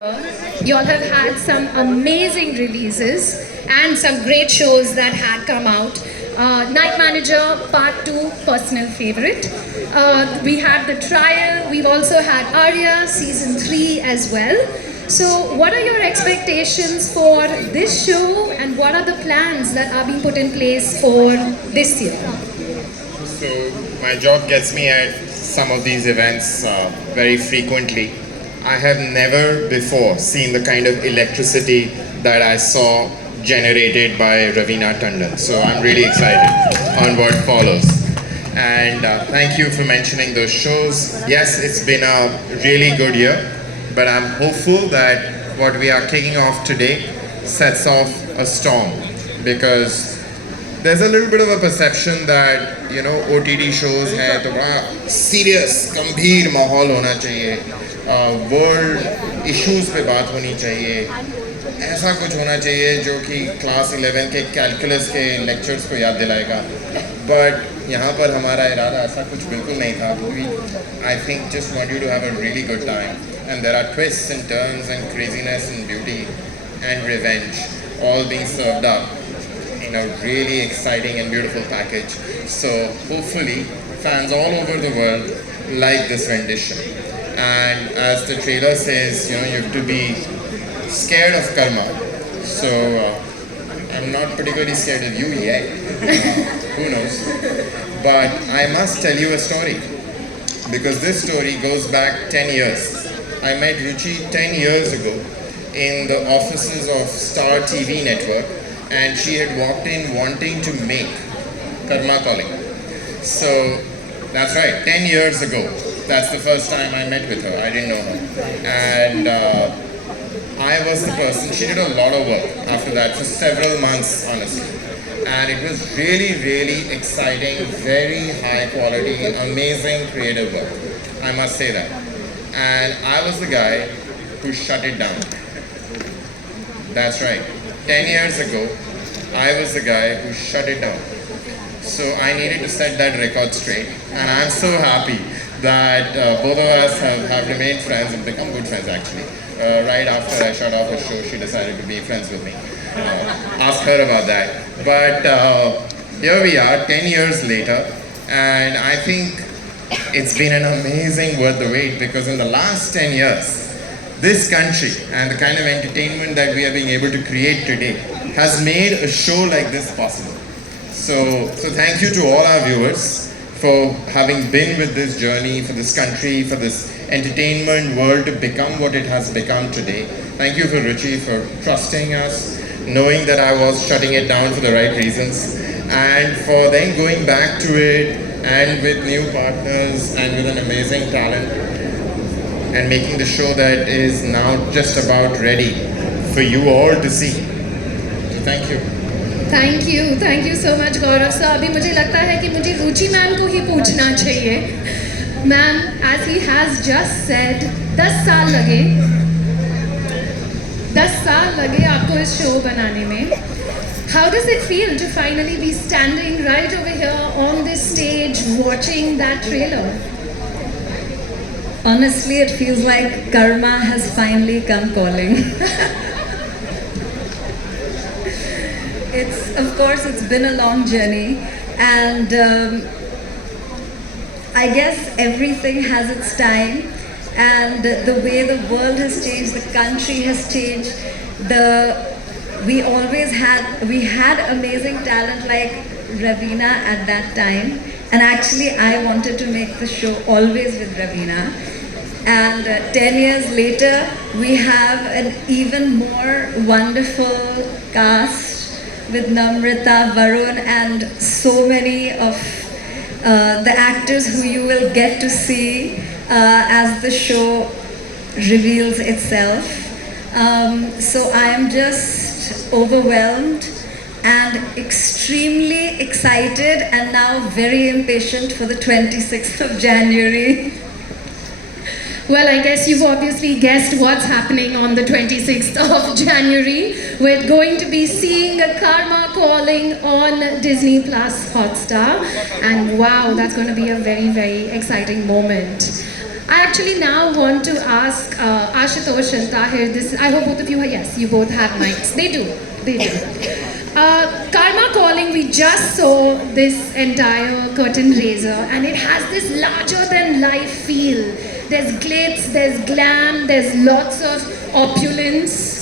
You all have had some amazing releases and some great shows that had come out. Night Manager Part 2, personal favorite. We had The Trial, we've also had Arya Season 3 as well. So what are your expectations for this show and what are the plans that are being put in place for this year? So my job gets me at some of these events very frequently. I have never before seen the kind of electricity that I saw generated by Raveena Tandon. So I'm really excited on what follows. And thank you for mentioning those shows. Yes, it's been a really good year, but I'm hopeful that what we are kicking off today sets off a storm, because there's a little bit of a perception that OTT shows हैं तो बड़ा serious गंभीर माहौल होना चाहिए, world issues पे बात होनी चाहिए, ऐसा कुछ होना चाहिए जो कि क्लास 11 के कैलकुलस के लेक्चर्स को याद दिलाएगा. बट यहाँ पर हमारा इरादा ऐसा कुछ बिल्कुल नहीं था. I think just want you to have a really good time, and there are twists and turns and craziness and beauty and revenge all being served up in a really exciting and beautiful package. So hopefully fans all over the world like this rendition. And as the trailer says, you have to be scared of Karmaa. So I'm not particularly scared of you yet. Who knows? But I must tell you a story, because this story goes back 10 years. I met Ruchi 10 years ago in the offices of Star TV Network, and she had walked in wanting to make Karmaa Calling. So that's right, 10 years ago. That's the first time I met with her. I didn't know her. And I was the person. She did a lot of work after that for several months, honestly. And it was really, really exciting, very high quality, amazing creative work. I must say that. And I was the guy who shut it down. That's right. 10 years ago, I was the guy who shut it down. So I needed to set that record straight. And I'm so happy that both of us have remained friends and become good friends, actually. Right after I shut off a show, she decided to be friends with me. Ask her about that. But here we are, 10 years later, and I think it's been an amazing worth the wait, because in the last 10 years, this country and the kind of entertainment that we are being able to create today has made a show like this possible. So thank you to all our viewers for having been with this journey, for this country, for this entertainment world to become what it has become today. Thank you for Ruchi for trusting us, knowing that I was shutting it down for the right reasons, and for then going back to it and with new partners and with an amazing talent and making the show that is now just about ready for you all to see. So thank you. Thank you so much Gaurav sir. अभी मुझे लगता है कि मुझे रुचि ma'am को ही पूछना चाहिए. Ma'am, as he has just said, 10 साल लगे आपको इस शो बनाने में. How does it feel to finally be standing right over here on this stage watching that trailer? Honestly, it feels like Karma has finally come calling. Of course, it's been a long journey, and I guess everything has its time, and the way the world has changed, the country has changed. We had amazing talent like Raveena at that time, and actually I wanted to make the show always with Raveena. And 10 years later, we have an even more wonderful cast with Namrata, Varun, and so many of the actors who you will get to see as the show reveals itself. So I am just overwhelmed and extremely excited, and now very impatient for the 26th of January. Well, I guess you've obviously guessed what's happening on the 26th of January. We're going to be seeing a Karmaa Calling on Disney Plus Hotstar. And wow, that's going to be a very, very exciting moment. I actually now want to ask Ashutosh and Tahir. This, I hope both of you, yes, you both have mics. They do. They do. Karma Calling, we just saw this entire curtain raiser, and it has this larger than life feel. There's glitz, there's glam, there's lots of opulence.